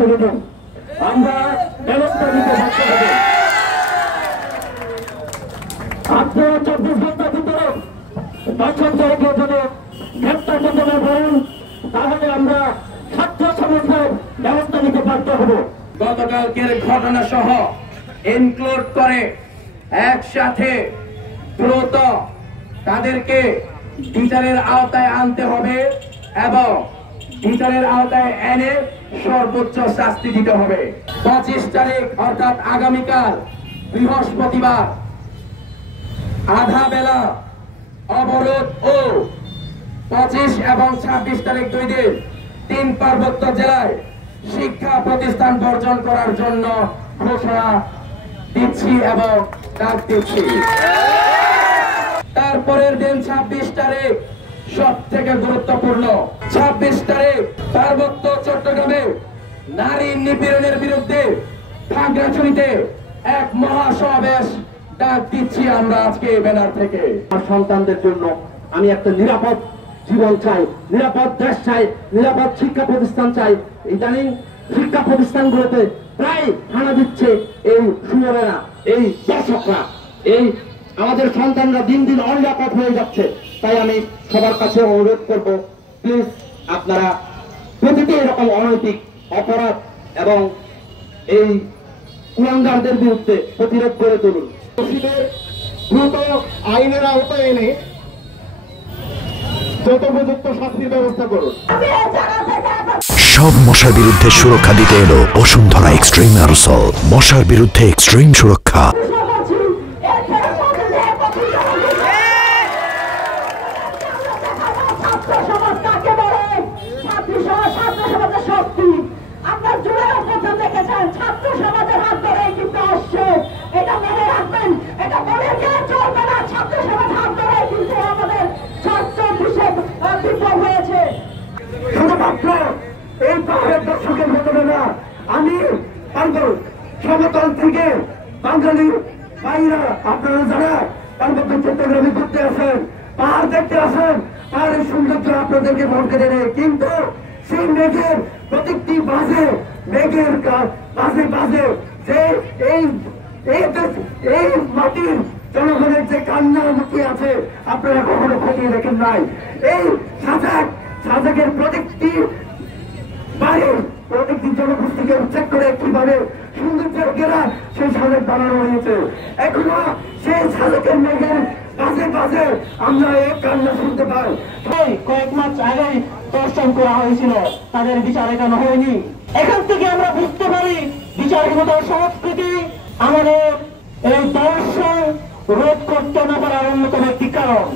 তুলে দেন, আমরা ব্যবস্থা নিতে বাধ্য হব। আপনারা 24 ঘন্টার ভিতরে দর্শন তারিখে যদি গ্রেপ্তার করতে না পারেন তাহলে আমরা ছাত্র সমাজের ব্যবস্থা নিতে বাধ্য হব। গতকালকের ঘটনা সহ ইনক্লুড করে একসাথে দ্রুত তাদেরকে বিচারের আওতায় আনতে হবে এবং বিচারের আওতায় এনে সর্বোচ্চ শাস্তি দিতে হবে। 25 তারিখ অর্থাৎ আগামীকাল বৃহস্পতিবার আধা বেলা অবরোধ ও 25 এবং 26 তারিখ 2 দিন 3 পার্বত্য জেলায় শিক্ষা প্রতিষ্ঠান বর্জন করার জন্য ঘোষণা দিচ্ছি এবং ডাক দিচ্ছি। তারপরের দিন 26 তারিখ সব থেকে গুরুত্বপূর্ণ। 26 তারিখ পার্বত্য চট্টগ্রামে নারী নিপীড়নের বিরুদ্ধে খাগড়াছড়িতে এক মহাসমাবেশ ডাক দিচ্ছি আমরা আজকে ব্যানার থেকে। আমার সন্তানদের জন্য আমি একটা নিরাপদ জীবন চাই, নিরাপদ দেশ চাই, নিরাপদ শিক্ষা প্রতিষ্ঠান চাই। ইদানিং শিক্ষা প্রতিষ্ঠানগুলোতে প্রায় হানা দিচ্ছে এই সুরেরা, এই দর্শকরা, এই আমাদের সন্তানরা দিন দিন অনিরাপদ হয়ে যাচ্ছে। তাই আমি সবার কাছে অনুরোধ করব, প্লিজ আপনারা প্রতিটি এরকম অনৈতিক অপরাধ এবং এই কুলাঙ্গারদের বিরুদ্ধে প্রতিরোধ করে তুলুন। দ্রুত আইনের আওতায় এনে যথোপযুক্ত শাস্তির ব্যবস্থা করুন। সব মশার বিরুদ্ধে সুরক্ষা দিতে এলো বসুন্ধরা এক্সট্রিম অ্যারোসল। মশার বিরুদ্ধে এক্সট্রিম সুরক্ষা। এই পাহাড়ের দর্শকের মতো না, আমি সমতল থেকে বাঙালি ভাইরা আপনারা যারা পার্বত্য চট্টগ্রামে ঘুরতে আসেন, পাহাড় দেখতে আসেন, পাহাড়ের সৌন্দর্য আপনাদেরকে মন কেড়ে নেয়। কিন্তু সেই মেঘের প্রত্যেকটি বাজে, মেঘের বাজে বাজে যে এই মাটির জনগণের যে কান্না মুখে আছে আপনারা কখনো খতিয়ে দেখেন নাই। এই সাজাকের প্রত্যেকটি বাড়ির প্রত্যেকটি জনগোষ্ঠীকে উচ্ছেদ করে কিভাবে সৌন্দর্যের ঘেরা সেই সাজেক বানানো হয়েছে। এখনো সেই সাজেকের মেঘের বাজে বাজে আমরা এই কান্না শুনতে পাই। কয়েক মাস আগেই দর্শন করা হয়েছিল, তাদের বিচার এখানে হয়নি। এখান থেকে আমরা বুঝতে পারি বিচারহীনতার সংস্কৃতি আমাদের এই দর্শন রোধ করতে না পারার অন্যতম একটি কারণ।